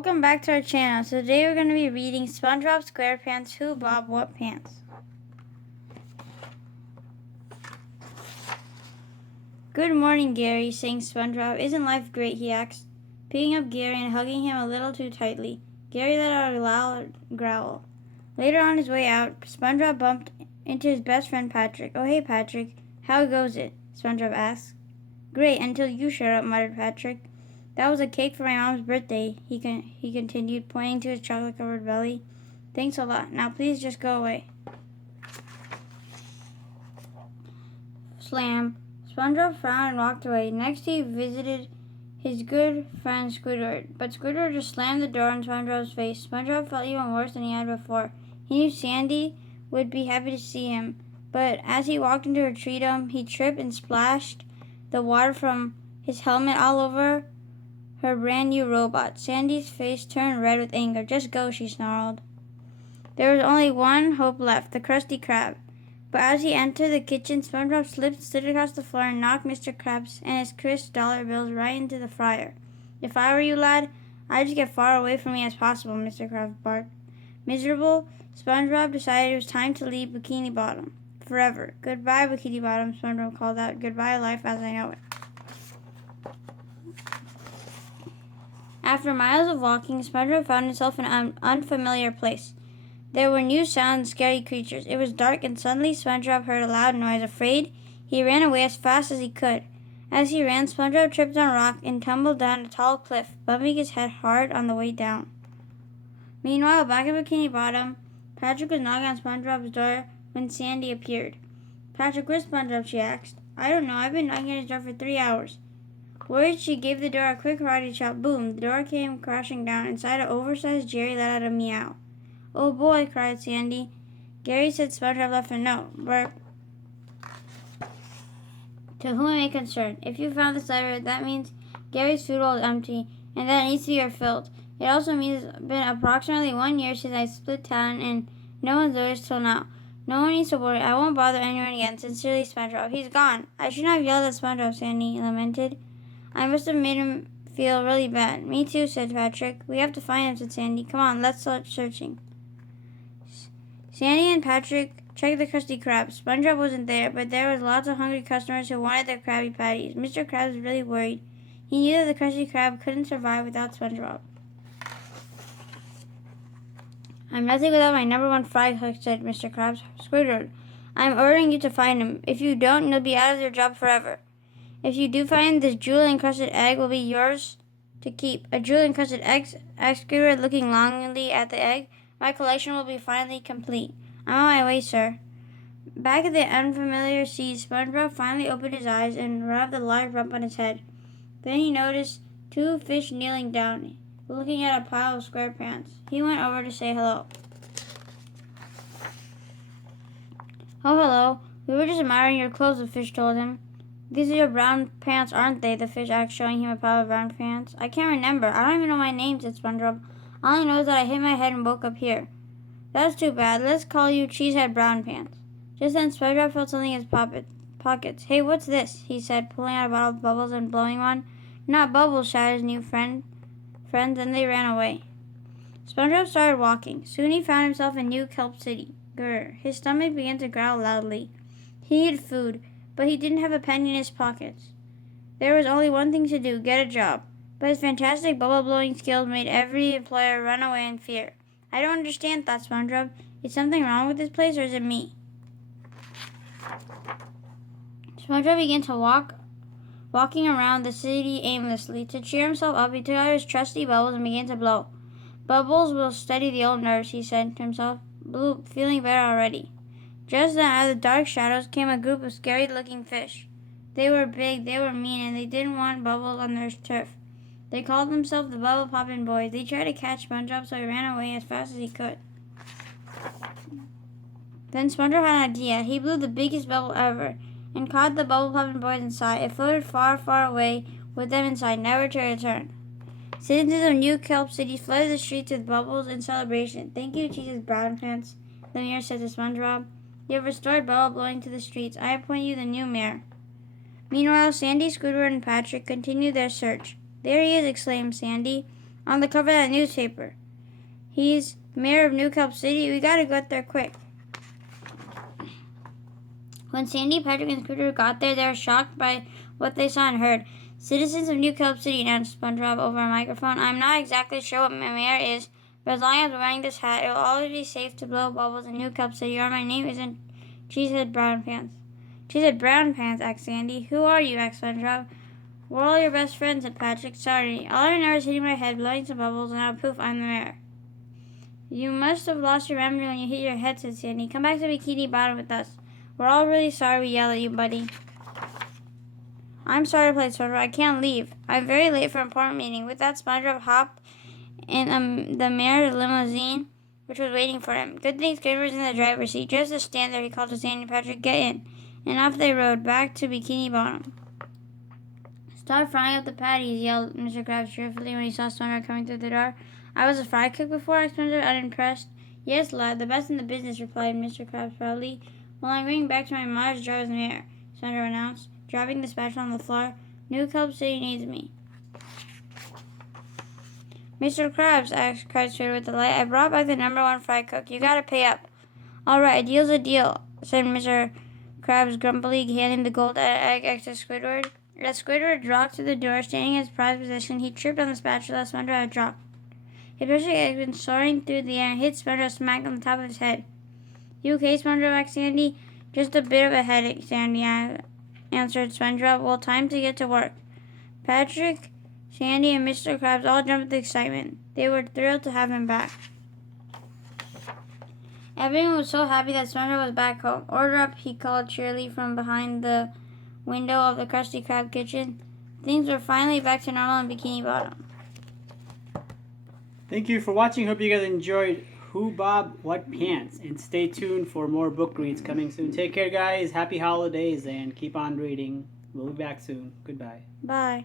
Welcome back to our channel. So today we're going to be reading SpongeBob SquarePants Who Bob What Pants. Good morning, Gary, sang SpongeBob. Isn't life great, he asked, picking up Gary and hugging him a little too tightly. Gary let out a loud growl. Later on his way out, SpongeBob bumped into his best friend Patrick. Oh, hey, Patrick. How goes it? SpongeBob asked. Great, until you showed up, muttered Patrick. That was a cake for my mom's birthday, he continued, pointing to his chocolate-covered belly. Thanks a lot. Now please just go away. Slam. SpongeBob frowned and walked away. Next he visited his good friend Squidward. But Squidward just slammed the door in SpongeBob's face. SpongeBob felt even worse than he had before. He knew Sandy would be happy to see him. But as he walked into her tree dome, he tripped and splashed the water from his helmet all over her brand new robot. Sandy's face turned red with anger. Just go, she snarled. There was only one hope left, the Krusty Krab. But as he entered the kitchen, SpongeBob slid across the floor and knocked Mr. Krabs and his crisp dollar bills right into the fryer. If I were you, lad, I'd just get far away from me as possible, Mr. Krabs barked. Miserable, SpongeBob decided it was time to leave Bikini Bottom. Forever. Goodbye, Bikini Bottom, SpongeBob called out. Goodbye, life as I know it. After miles of walking, SpongeBob found himself in an unfamiliar place. There were new sounds and scary creatures. It was dark, and suddenly SpongeBob heard a loud noise. Afraid, he ran away as fast as he could. As he ran, SpongeBob tripped on a rock and tumbled down a tall cliff, bumping his head hard on the way down. Meanwhile, back at Bikini Bottom, Patrick was knocking on SpongeBob's door when Sandy appeared. Patrick, where's SpongeBob? She asked. I don't know. I've been knocking at his door for 3 hours. Worried, she gave the door a quick karate chop. Boom! The door came crashing down. Inside, an oversized Jerry let out a meow. Oh boy, cried Sandy. Gary said SpongeBob left a note. Burp. To whom it may concern. If you found this letter, that means Gary's food bowl is empty, and that it needs to be refilled. It also means it's been approximately 1 year since I split town, and no one's noticed till now. No one needs to worry. I won't bother anyone again. Sincerely, SpongeBob. He's gone. I shouldn't have yelled at SpongeBob, Sandy lamented. I must have made him feel really bad. Me too, said Patrick. We have to find him, said Sandy. Come on, let's start searching. Sandy and Patrick checked the Krusty Krab. SpongeBob wasn't there, but there was lots of hungry customers who wanted their Krabby Patties. Mr. Krabs was really worried. He knew that the Krusty Krab couldn't survive without SpongeBob. I'm nothing without my number one fry cook, said Mr. Krabs. Squidward, I'm ordering you to find him. If you don't, you'll be out of your job forever. If you do find him, this jewel-encrusted egg will be yours to keep. A jewel-encrusted egg, asked Squidward, looking longingly at the egg. My collection will be finally complete. I'm on my way, sir. Back at the unfamiliar seas, SpongeBob finally opened his eyes and rubbed the large bump on his head. Then he noticed 2 fish kneeling down, looking at a pile of SquarePants. He went over to say hello. Oh, hello. We were just admiring your clothes, the fish told him. These are your brown pants, aren't they? The fish asked, showing him a pile of brown pants. I can't remember. I don't even know my name, said SpongeBob. All I know is that I hit my head and woke up here. That's too bad. Let's call you Cheesehead Brown Pants. Just then, SpongeBob felt something in his pockets. Hey, what's this? He said, pulling out a bottle of bubbles and blowing one. Not bubbles, shouted his new friends, and they ran away. SpongeBob started walking. Soon he found himself in New Kelp City. Grr. His stomach began to growl loudly. He needed food, but he didn't have a penny in his pockets. There was only one thing to do, get a job. But his fantastic bubble-blowing skills made every employer run away in fear. I don't understand, thought SpongeBob. Is something wrong with this place, or is it me? SpongeBob began to walking around the city aimlessly. To cheer himself up, he took out his trusty bubbles and began to blow. Bubbles will steady the old nerves, he said to himself. Bloop, feeling better already. Just then, out of the dark shadows came a group of scary-looking fish. They were big, they were mean, and they didn't want Bubbles on their turf. They called themselves the Bubble Poppin' Boys. They tried to catch SpongeBob, so he ran away as fast as he could. Then SpongeBob had an idea. He blew the biggest bubble ever and caught the Bubble Poppin' Boys inside. It floated far, far away with them inside, never to return. Citizens of New Kelp City flooded the streets with bubbles in celebration. Thank you, Jesus Brown Pants, the mayor said to SpongeBob. You have restored bubble blowing to the streets. I appoint you the new mayor. Meanwhile, Sandy, Squidward, and Patrick continued their search. There he is, exclaimed Sandy. on the cover of that newspaper. He's mayor of New Kelp City. We gotta get there quick. When Sandy, Patrick, and Scooter got there, they were shocked by what they saw and heard. Citizens of New Kelp City, announced SpongeBob over a microphone. I'm not exactly sure what my mayor is, but as long as I'm wearing this hat, it will always be safe to blow bubbles in New Kelp City, or my name isn't Cheesehead Brown Pants. Cheesehead Brown Pants, asked Sandy. Who are you, asked SpongeBob. We're all your best friends, said Patrick. Sorry, all I know is hitting my head, blowing some bubbles, and now poof, I'm the mayor. You must have lost your memory when you hit your head, said Sandy. Come back to Bikini Bottom with us. We're all really sorry we yelled at you, buddy. I'm sorry, replied SpongeBob. I can't leave. I'm very late for an important meeting. With that, SpongeBob hopped in the mayor's limousine, which was waiting for him. Good thing Squidward was in the driver's seat. Just to stand there, he called to Sandy and Patrick, get in. And off they rode, back to Bikini Bottom. Stop frying up the patties, yelled Mr. Krabs cheerfully when he saw SpongeBob coming through the door. I was a fry cook before, asked SpongeBob, unimpressed. Yes, lad, the best in the business, replied Mr. Krabs proudly. Well, I'm going back to my mother's job as mayor, SpongeBob announced, dropping the spatula on the floor. New Kelp City needs me. Mr. Krabs, cried Squidward with delight, I brought back the #1 fry cook. You gotta pay up. All right, a deal's a deal, said Mr. Krabs grumpily, handing the gold egg to Squidward. As Squidward dropped to the door, standing in his prized position, he tripped on the spatula SpongeBob had dropped. His precious egg had been soaring through the air and hit SpongeBob smack on the top of his head. You okay, SpongeBob, asked Sandy. Just a bit of a headache, Sandy answered SpongeBob. Well, time to get to work. Patrick, Sandy, and Mr. Krabs all jumped with excitement. They were thrilled to have him back. Everyone was so happy that SpongeBob was back home. Order up, he called cheerily from behind the window of the Krusty Krab kitchen. Things were finally back to normal in Bikini Bottom. Thank you for watching. Hope you guys enjoyed Who Bob What Pants. And stay tuned for more book reads coming soon. Take care, guys. Happy holidays and keep on reading. We'll be back soon. Goodbye. Bye.